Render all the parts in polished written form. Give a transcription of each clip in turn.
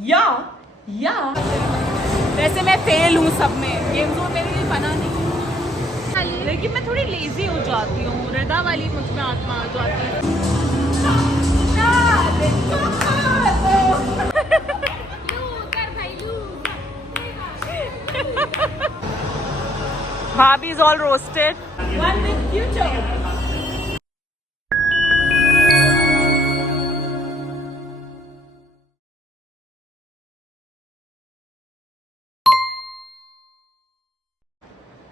या या वैसे मैं फेल हूँ सब में, गेम जोन मेरे लिए बना नहीं, लेकिन मैं थोड़ी लेजी हो जाती हूँ, हृदा वाली मुझ में आत्मा आ जाती है। भाभी is all roasted. One with future.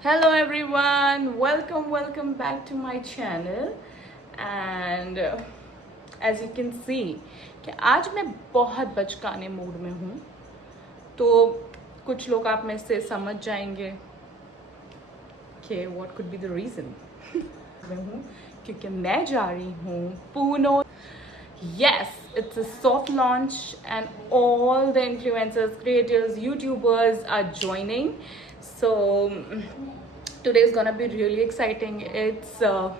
Hello everyone, welcome back to my channel. And as you can see कि आज मैं बहुत बचकाने मूड में हूँ, तो कुछ लोग आप में से समझ जाएंगे कि what could be the reason. मैं हूँ क्योंकि मैं जा रही हूँ पूनो. Yes, it's a soft launch and all the influencers, creators, YouTubers are joining. So today is gonna be really exciting. It's a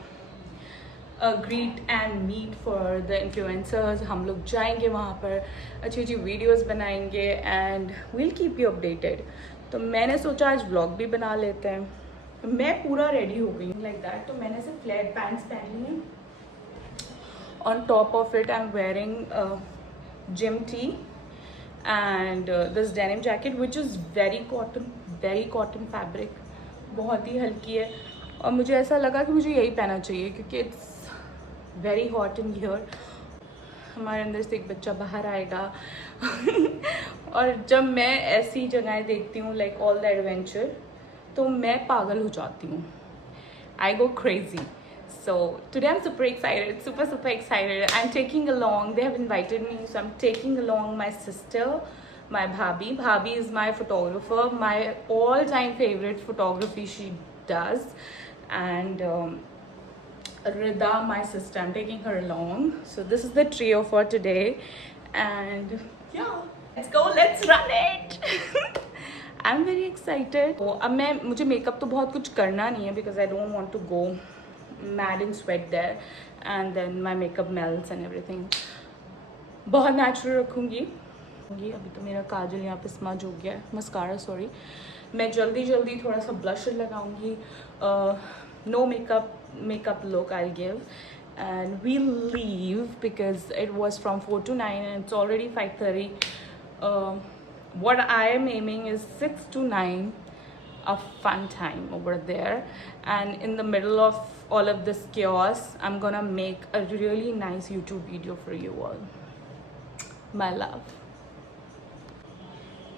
greet and meet for the influencers. हम लोग जाएंगे वहाँ पर, अच्छी अच्छी वीडियोस बनाएंगे and we'll keep you updated. तो मैंने सोचा आज व्लॉग भी बना लेते हैं. मैं पूरा रेडी हो गई हूँ like that. तो मैंने सिर्फ फ्लैट पैंट्स पहनी हैं. On top of it I'm wearing a gym tee and this denim jacket which is very cotton fabric, बहुत ही हल्की है. और मुझे ऐसा लगा कि मुझे यही पहनना चाहिए क्योंकि it's very hot in here. हमारे अंदर से एक बच्चा बाहर आएगा. और जब मैं ऐसी जगहें देखती हूँ like all the adventure, तो मैं पागल हो जाती हूँ. I go crazy. So today I'm super excited, super excited. I'm taking along, they have invited me, so I'm taking along my sister, my bhabhi. Bhabhi is my photographer, my all-time favorite photography she does. And Rida, my sister, I'm taking her along. So this is the trio for today. And yeah, let's go, let's run it. I'm very excited. तो अब मुझे makeup तो बहुत कुछ करना नहीं है because I don't want to go mad in sweat there and then my makeup melts and everything. बहुत natural रखूँगी. अभी तो मेरा काजल यहाँ पे स्मज हो गया है, मस्कारा सॉरी. मैं जल्दी थोड़ा सा ब्लशर लगाऊंगी. No makeup look I'll give and we'll leave because it was from 4 to 9 and it's already 5:30. What I am aiming is 6 to 9, a fun time over there, and in the middle of all of this chaos I'm gonna make a really nice YouTube video for you all. My love,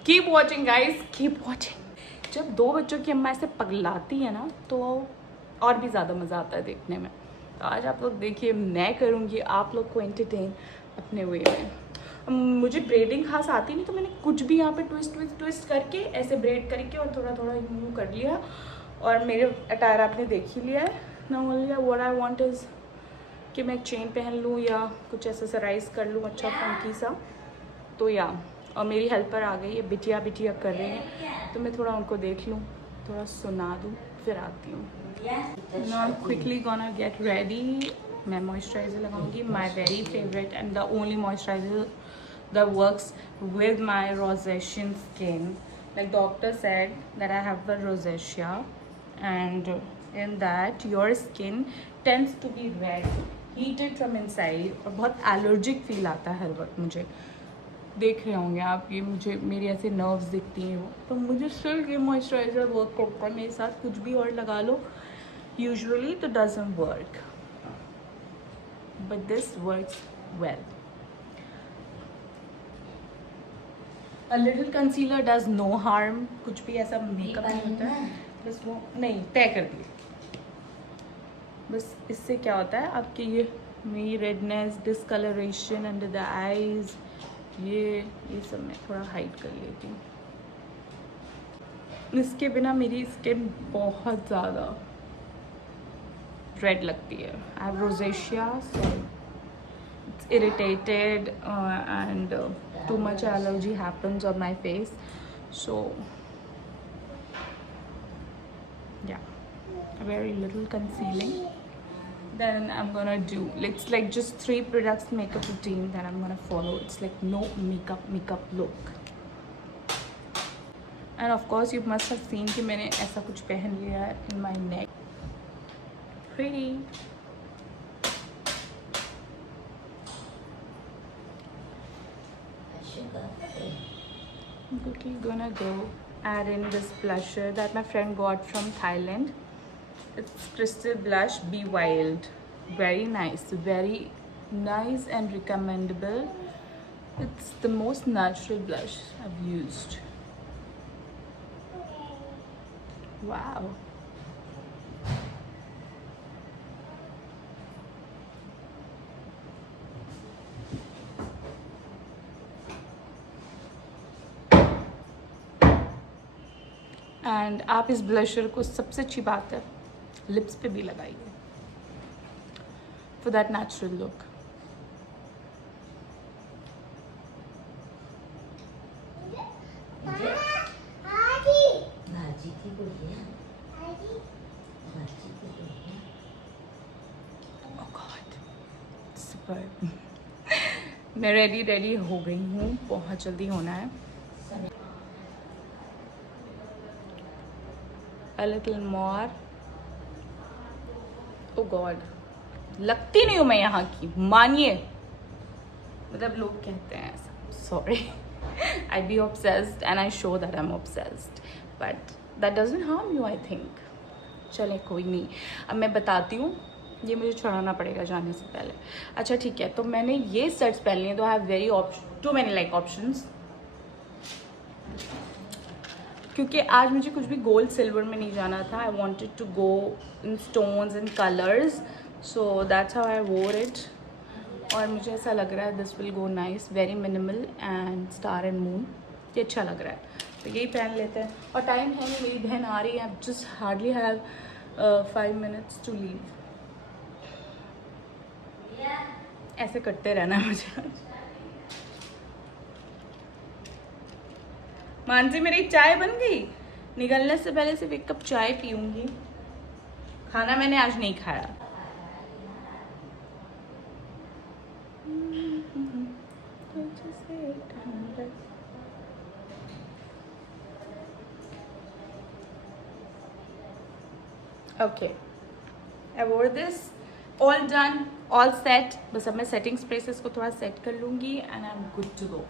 keep watching guys, keep watching. जब दो बच्चों की अम्मा ऐसे पगलाती है ना तो और भी ज़्यादा मज़ा आता है देखने में. तो आज आप लोग देखिए, मैं करूँगी आप लोग को एंटरटेन अपने वे में. मुझे ब्रेडिंग खास आती नहीं, तो मैंने कुछ भी यहाँ पे ट्विस्ट करके ऐसे ब्रेड करके और थोड़ा यूँ कर लिया. और मेरे अटायर आपने देख ही लिया है ना. Only what I want is कि मैं एक चेन पहन लूँ या कुछ एक्सेसराइज कर लूँ अच्छा फंकी सा. तो या, और मेरी हेल्पर आ गई है, बिटिया कर रही हैं, तो मैं थोड़ा उनको देख लूँ, थोड़ा सुना दूँ, फिर आती हूँ. Now I'm quickly gonna get ready. मैं मॉइस्चराइज़र लगाऊंगी, my very favorite and the only moisturizer that works with my rosacea skin. Like doctor said that I have the rosacea and in that your skin tends to be red, heated from inside और बहुत allergic feel आता है हर वक्त. मुझे देख रहे होंगे आप, ये मुझे मेरी ऐसे नर्व्स दिखती हैं वो, तो मुझे सिर्फ ये मॉइस्चराइज़र वर्क करता है. मेरे साथ कुछ भी और लगा लो usually it doesn't work, but this works well. A little concealer does no harm. कुछ भी ऐसा मेकअप नहीं होता है, बस वो नहीं तय कर दिए. बस इससे क्या होता है आपके ये मेरी redness, discoloration under the eyes, ये सब मैं थोड़ा हाइड कर लेती हूँ. इसके बिना मेरी स्किन बहुत ज़्यादा रेड लगती है. I have rosacea, so it's irritated and too much allergy happens on my face. So yeah, very little concealing. then I'm gonna do, it's like just 3 products makeup routine that I'm gonna follow. It's like no makeup look. And of course you must have seen कि मैंने ऐसा कुछ पहन लिया है in my neck. Pretty. I'm quickly gonna go add in this blusher that my friend got from Thailand. It's Crystal Blush Be Wild. Very nice and recommendable. It's the most natural blush I've used. Wow. And आप इस blusher को, सबसे अच्छी बात है, lips पे भी लगाइए फॉर दैट नेचुरल लुक. मैं रेडी हो गई हूँ, बहुत जल्दी होना है. A little more. Oh God, लगती नहीं हूँ मैं यहाँ की, मानिए. मतलब लोग कहते हैं ऐसा. Sorry. I be obsessed and I show that I'm obsessed. But that doesn't harm you, I think. चले कोई नहीं. अब मैं बताती हूँ. ये मुझे छुड़ाना पड़ेगा जाने से पहले. अच्छा ठीक है, तो मैंने ये सेट्स पहन लिए. तो I have too many like options, क्योंकि आज मुझे कुछ भी गोल्ड सिल्वर में नहीं जाना था. I wanted to go in stones and colours, so that's how I wore it. और मुझे ऐसा लग रहा है this will go nice, very minimal and star and moon. ये अच्छा लग रहा है, तो यही पहन लेते हैं. और टाइम है नहीं, मेरी बहन आ रही है. I just hardly have 5 minutes to leave. ऐसे करते रहना है मुझे. मानसी मेरी चाय बन गई. निकलने से पहले सिर्फ 1 कप चाय पीऊंगी. खाना मैंने आज नहीं खाया. ओके, आई वोर this. All done, all set. बस अब मैं सेटिंग स्प्रेसेस को थोड़ा सेट कर लूँगी and I am good to go.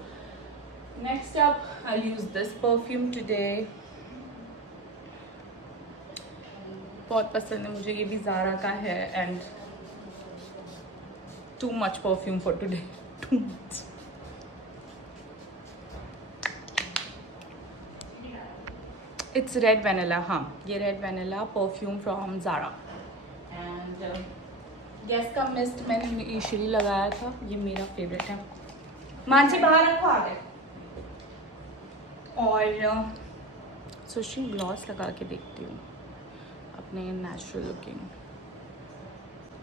Next up I use this perfume today. बहुत पसंद है मुझे, ये भी ज़ारा का है. And too much perfume for today, too much. It's red vanilla. हाँ, ये red vanilla perfume from Zara. And Guess का मिस्ट मैंने इनिशियली लगाया था. ये मेरा फेवरेट है. मानसी बाहर रखो, आ गए. और सोची ग्लॉस लगा के देखती हूँ अपने नेचुरल लुकिंग.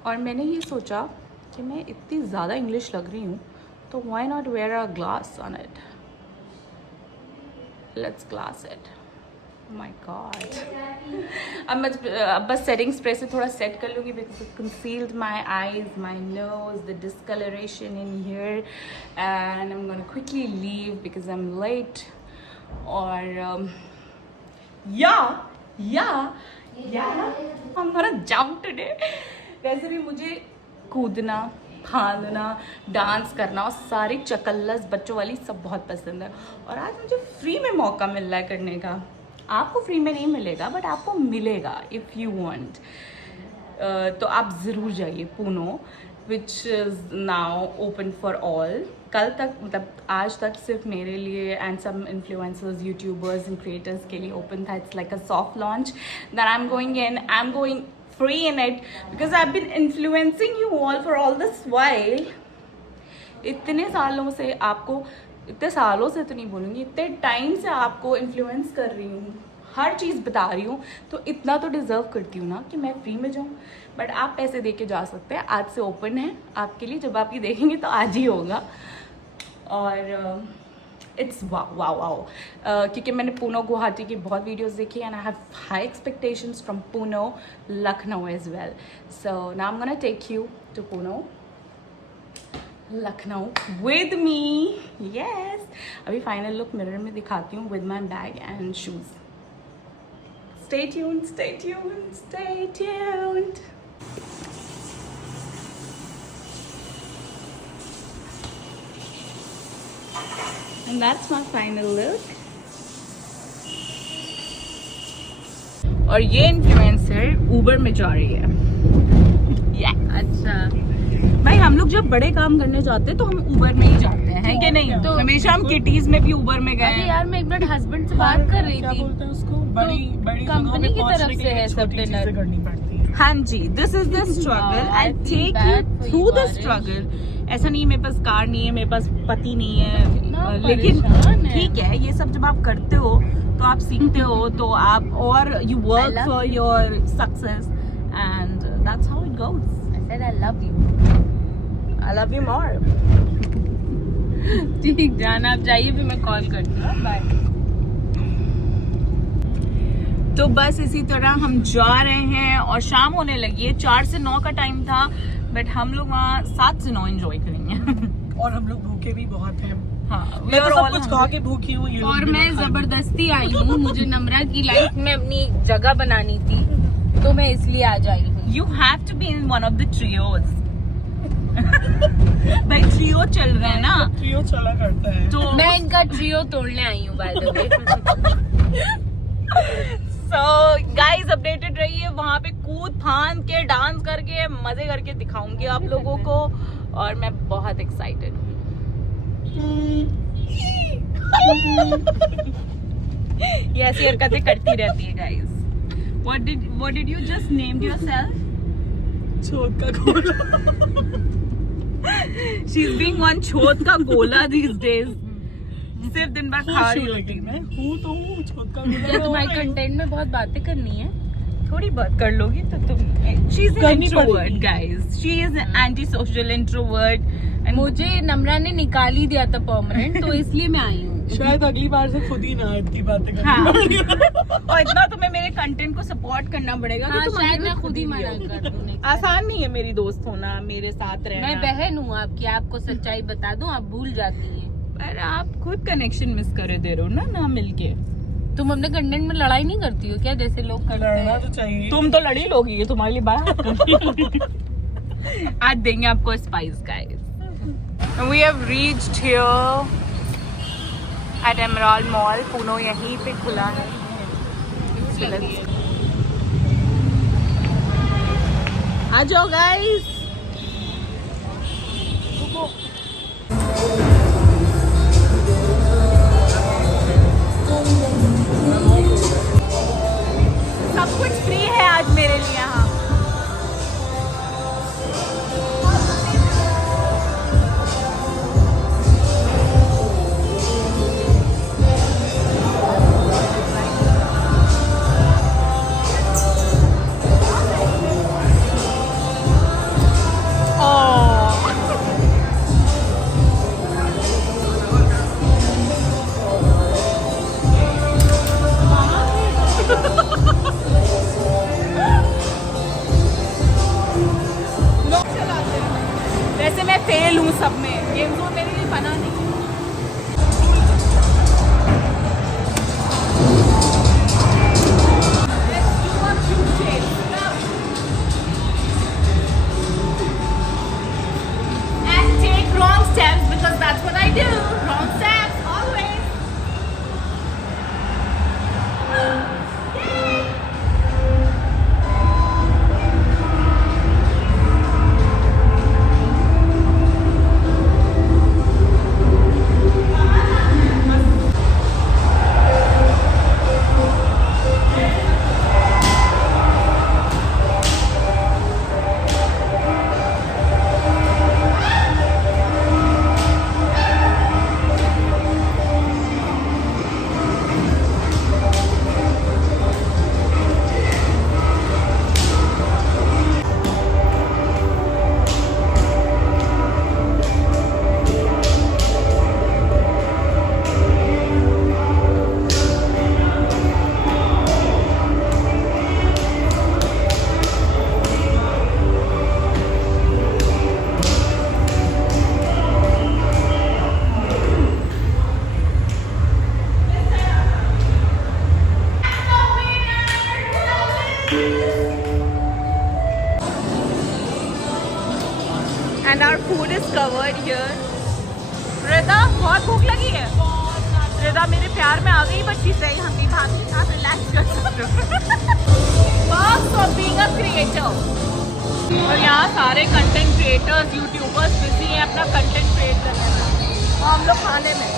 और मैंने ये सोचा कि मैं इतनी ज़्यादा इंग्लिश लग रही हूँ, तो why not wear a glass on it. Let's glass it. My God. अब बस सेटिंग स्प्रे से थोड़ा सेट कर लूँगी, because it concealed my eyes, my nose, the discoloration in here. And I am gonna quickly leave because I am late. और I'm gonna jump today. वैसे भी मुझे कूदना, फांदना, डांस करना और सारी चकल्लस बच्चों वाली सब बहुत पसंद है. और आज मुझे फ्री में मौका मिल रहा है करने का. आपको फ्री में नहीं मिलेगा, बट आपको मिलेगा इफ़ यू वांट. तो आप ज़रूर जाइए Puno, which is now open for all. कल तक, मतलब आज तक सिर्फ मेरे लिए and some influencers, YouTubers and creators के लिए ओपन था. It's like a soft launch that I am going in. I am going free in it because I've been influencing you all for all this while. इतने सालों से आपको, इतने सालों से तो नहीं बोलूँगी, इतने टाइम से आपको इन्फ्लुएंस कर रही हूँ, हर चीज़ बता रही हूँ. तो इतना तो डिज़र्व करती हूँ ना कि मैं फ्री में जाऊँ. बट आप पैसे दे के जा सकते हैं. आज से ओपन है आपके लिए. जब आप ये देखेंगे तो आज ही होगा. और इट्स वाओ वाओ वाओ, क्योंकि मैंने पूनो गुवाहाटी की बहुत वीडियोस देखी and I have high expectations from Puno Lucknow as well. So now I am gonna take you to Puno Lucknow with me. Yes, अभी फाइनल लुक मिरर में दिखाती हूँ with my bag and shoes. Stay tuned, stay tuned, stay tuned. And that's my final look. और ये influencer Uber में जा रही है. अच्छा भाई, हम लोग जब बड़े काम करने जाते हैं तो हम ऊबर में ही जाते हैं, कि नहीं? तो हमेशा हम किटीज में भी ऊबर में गए. यार मैं एक मिनट हस्बैंड से बात कर रही थी, बड़ी कंपनी की तरफ से है सब डिनर करनी पड़ती है. हाँ जी, this is the struggle. I take you through the struggle. ऐसा नहीं मेरे पास कार नहीं है, मेरे पास पति नहीं है, लेकिन ठीक है, ये सब जब आप करते हो तो आप सीखते हो, तो आप और you work for your success and that's how it goes. I said I love you. I love you more. ठीक, जाना आप जाइए, फिर मैं कॉल करती हूँ. बाय. तो बस इसी तरह हम जा रहे हैं और शाम होने लगी है. 4 से 9 का टाइम था, बट हम लोग वहाँ 7 से 9 एंजॉय करेंगे. और हम लोग भूखे भी बहुत हैं. हाँ, मैं तो सब कुछ खा के भूखी हूँ. और मैं जबरदस्ती आई हूँ, मुझे नम्रा की लाइफ में अपनी जगह बनानी थी, तो मैं इसलिए आ जाई हूँ. You have to be in one of the trios. भाई ट्रियो चल रहे हैं ना, ट्रियो चला करता है. तो मैं इनका ट्रियो तोड़ने आई हूँ by the way. So guys, updated रहिए. वहाँ पे कूद फांद के डांस करके मजे करके दिखाऊंगी आप लोगों को, और मैं बहुत एक्साइटेड हूँ. ये ऐसी हरकतें करती रहती है guys. What did you just named yourself? छोट का गोला. She's being one छोट का गोला these days. सिर्फ दिन भर खा रही होती. मैं हूँ तो हूँ छोट का गोला. क्या तुम्हारी कंटेंट में बहुत बातें करनी है? थोड़ी बात कर लोगी तो तुम. She's an introvert guys. She is an anti-social introvert. मुझे नम्रा ने निकाल ही दिया था परमानेंट, तो इसलिए मैं आई हूँ. शायद अगली बार से खुद ही ना इतनी बातें करनी. हाँ. और इतना तुम्हें मेरे कंटेंट को सपोर्ट करना पड़ेगा. हाँ, कि तुम शायद मैं खुद ही मना कर दूँ. आसान नहीं है मेरी दोस्त होना, मेरे साथ रहना. मैं बहन हूँ आपकी, आपको सच्चाई बता दूँ, आप भूल जाती हैं. पर आप खुद कनेक्शन मिस करे दे रहे हो ना मिलके. तुम अपने कंटेंट में लड़ाई नहीं करती हो क्या, जैसे लोग करते लड़ना हैं? तो चाहिए. तुम तो लड़ी लोगी, ये तुम्हारे लिए बात. आज देंगे आपको spice guys. We have reached here at Emerald Mall. पूनो यहीं पे खुला है. आ जाओ गाइस. सब कुछ फ्री है आज मेरे लिए यहाँ. वैसे मैं फेल हूँ सब में, गेम जोन मेरे लिए बना नहीं. And take wrong steps because that's what I do. Wrong steps always. covered here. रिदा बहुत भूख लगी है. रिदा मेरे प्यार में आ गई, बट शी सही हम भी भाभी आप रिलैक्स कर सकते हो. Perks of being a creator. और यहाँ सारे कंटेंट क्रिएटर्स यूट्यूबर्स बिजी हैं अपना कंटेंट क्रिएट करने में. और हम लोग खाने में,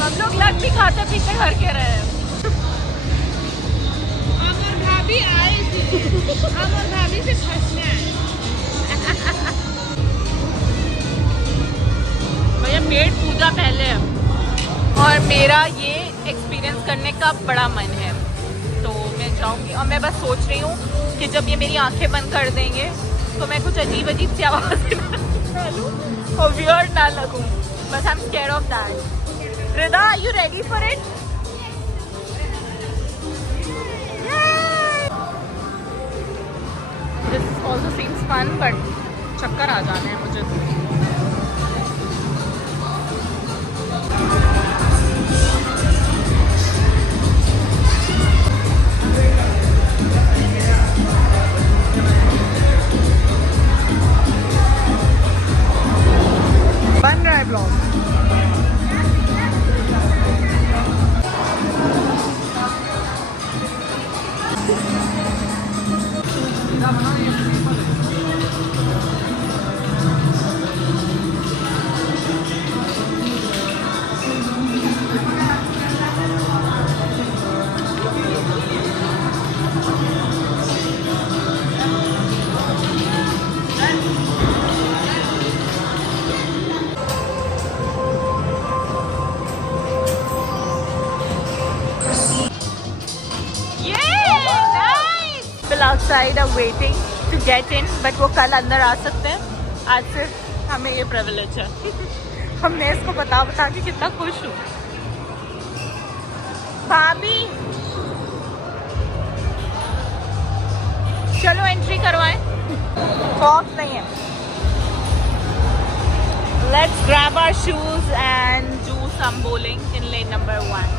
हम लोग लग भी खाते पीते घर के रहे हैं. भाभी आए हम और भाभी से फंसने आए. भैया पेट पूजा पहले है. और मेरा ये एक्सपीरियंस करने का बड़ा मन है, तो मैं जाऊंगी. और मैं बस सोच रही हूँ कि जब ये मेरी आंखें बंद कर देंगे तो मैं कुछ अजीब अजीब सी आवाज़ें निकालूं और वियर्ड ना लगूं. बस I am scared of that. Rida, are you ready for it? This also seems fun, but चक्कर आ जाने हैं मुझे तो. बन रहा है blog. outside are waiting to get in, but वो कल अंदर आ सकते हैं. आज सिर्फ हमें ये प्रिविलेज है. हमने इसको बता के कितना खुश हूँ. भाभी चलो एंट्री करवाएं. बॉक्स नहीं है. Let's grab our shoes and do some bowling in lane number 1.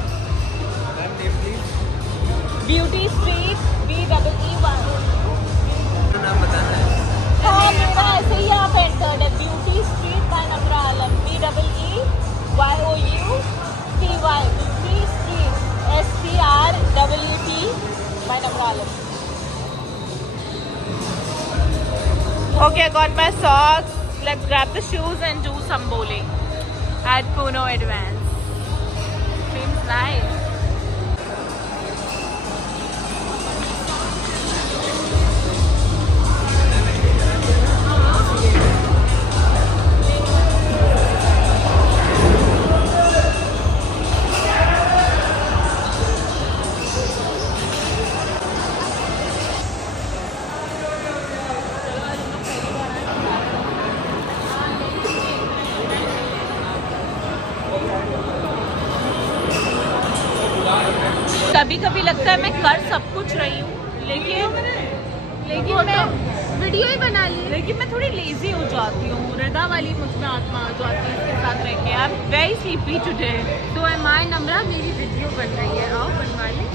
Beauty Street BEE1. नाम बताना है. हाँ मेरा ऐसे ही आप एंटर्ड है. Beauty street by Namra Alam. BEEYOUTY. Beauty Street STRWT by Namra Alam. Okay, I got my socks. Let's grab the shoes and do some bowling at Puno Advance. Seems nice. कभी कभी लगता है मैं कर सब कुछ रही हूँ, लेकिन मैं वीडियो ही बना ली. लेकिन मैं थोड़ी लेजी हो जाती हूँ. रिदा वाली मुझ में आत्मा आ जाती है इसके साथ रह के. I am very sleepy today. तो माय नम्रा मेरी वीडियो बन रही है, आओ बनवा ले.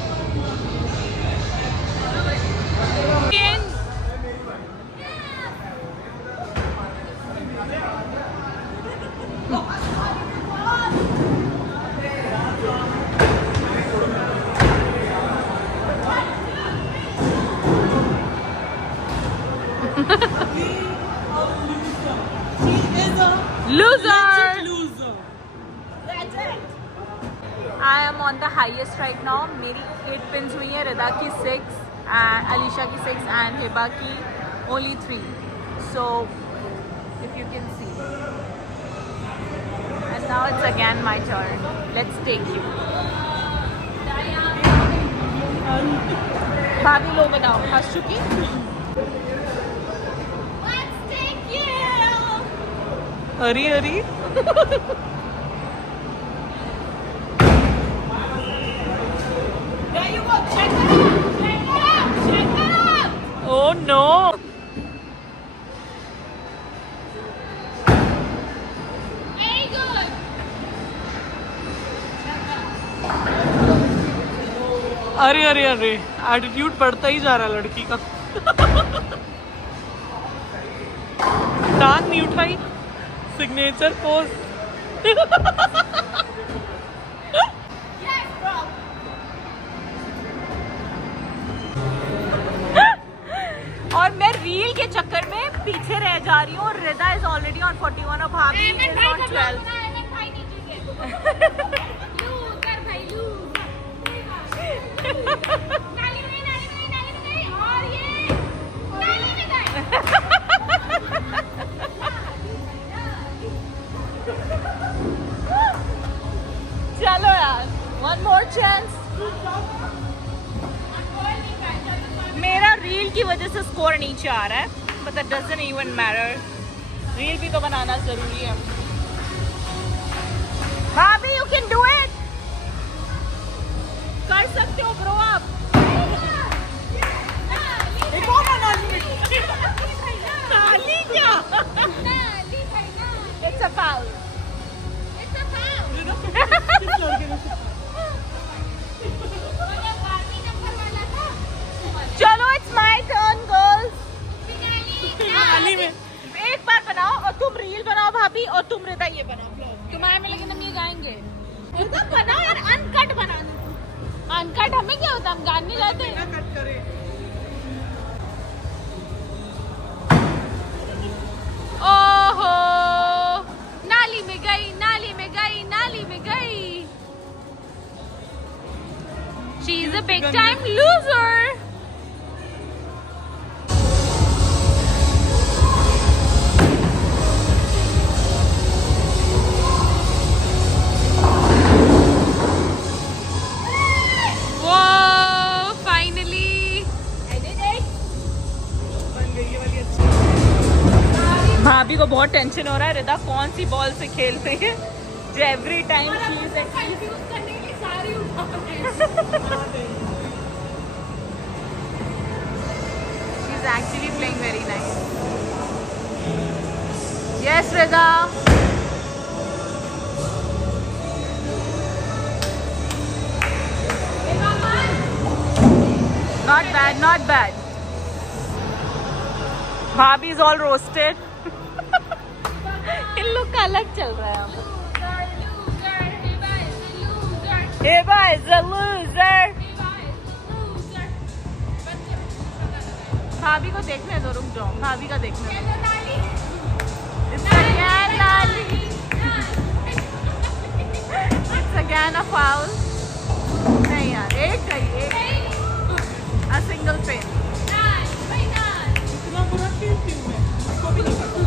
Loser. I am on the highest right now. मेरी 8 pins हुई है. रिदा की 6 and Alisha की 6 and हिबा की only 3. So if you can see. And now it's again my turn. Let's take you. भाभी लो बनाओ. हंस चुकी. Hari Hari. Oh no. Very good. अरे अरे अरे एटीट्यूड बढ़ता ही जा रहा है लड़की का. टांग नहीं उठाई, सिग्नेचर पोज। और मैं रील के चक्कर में पीछे रह जा रही हूँ और रिदा इज ऑलरेडी ऑन 41 और भाभी इज ऑन 12। चलो यार, वन मोर चांस। मेरा रील की वजह से स्कोर नीचे आ रहा है, but that doesn't even matter. Reel भी तो बनाना जरूरी है। भाभी यू कैन डू इट, कर सकते हो ब्रो आप। नाली क्या? It's a foul. चलो इट्स माय टर्न गर्ल्स। नाली में एक बार बनाओ और तुम रील बनाओ भाभी, और तुम रिदा ये बनाओ। तुम्हारे में लेकिन हम ये गाएंगे। एकदम बनाओ यार, अनकट बना दो। अनकट हमें क्या होता, हम गाने जाते हैं। कट करे। ओहो, नाली में गई, नाली में गई, नाली में गई। She is a big time loser. Whoa, finally. भाभी को बहुत टेंशन हो रहा है रिदा कौन सी बॉल से खेल रही है, जो every time she is actually playing very nice. Yes, Rida. Not bad, not bad. भाभी is all roasted. इन लोग का अलग चल रहा है। Eva is a loser. भाभी को देखने दो, रुक जाओ, भाभी का देखने दो। It's again नाली। It's again a foul. नहीं यार, एक गई, एक a single pin. इतना बुरा खेलती हूँ मैं, इसको भी नहीं पता।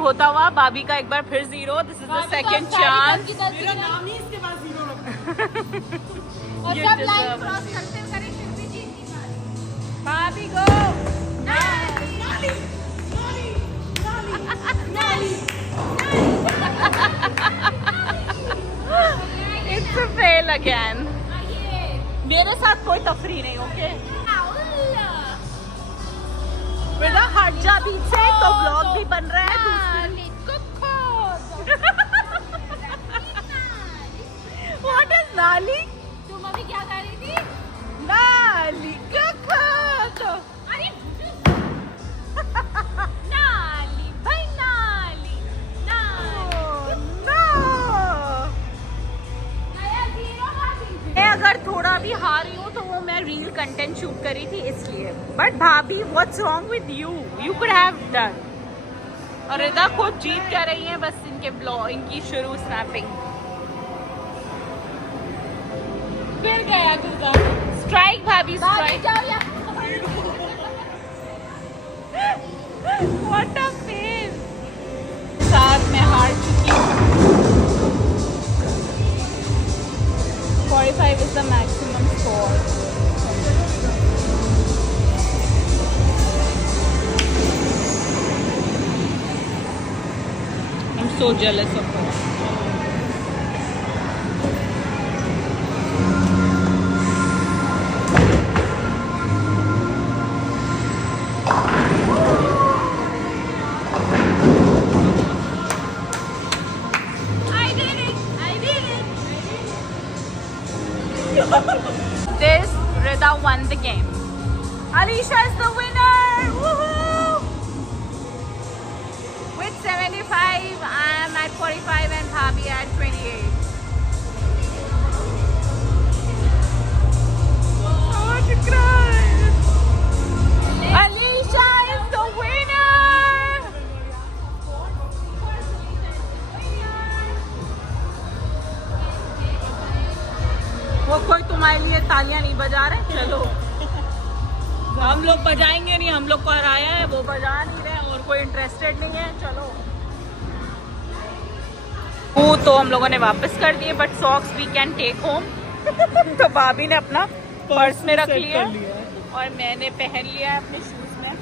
होता हुआ भाभी का एक बार फिर 0। This is the second chance. मेरा नाम ही इसके बाद 0 रखा। और सब लाइन क्रॉस करते करे फिर भी जीत नहीं पा रही। भाभी को नाली नाली नाली इट्स अ फेल अगेन। मेरे साथ कोई तफरी नहीं, ओके? बेटा हट जा बीच से, तो ब्लॉग भी बन रहा है। What is नाली? तुम अभी क्या कर रही थी? नाली का खाद। अरे नाली भाई, नाली नाली। नया 0 हाथी। मैं अगर थोड़ा भी हारी हूँ तो वो मैं रील कंटेंट शूट करी थी इसलिए। बट भाभी what's wrong with you, you could have done. और रिदा खुद जीत कर रही है, बस इनके ब्लॉग, इनकी शुरू स्नैपिंग। फिर गया गुजर। Strike think Bhabhi is trying. What a face! साथ में हार चुकी हूँ. 45 is the maximum score. I'm so jealous of her. This Rida won the game. Alisha is the winner. Woohoo! With 75, I am at 45 and Bhabhi at 28. I want to cry. Alisha is the winner. वो कोई तुम्हारे लिए तालियां नहीं बजा रहे. चलो हम लोग बजाएंगे नहीं. हम लोग को हराया है, वो बजा नहीं रहे और कोई इंटरेस्टेड नहीं है. चलो वो तो हम लोगों ने वापस कर दिए, but socks we can take home. तो भाभी ने अपना पर्स में रख लिया और मैंने पहन लिया है अपने शूज में.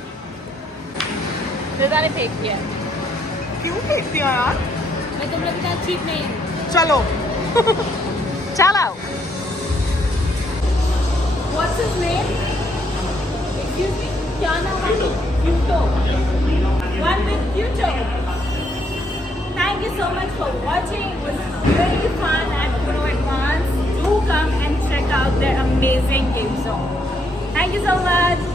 रिदा ने फेंक दिया. क्यों फेंक दिया यार? मैं तुम लोग के साथ चीप नहीं हूँ. चलो. चलो. What's his name? Excuse me? क्या नाम है? Pluto. One with Pluto. Thank you so much for watching. It was really fun at Uno Advance. Do come and check out their amazing game zone. Thank you so much.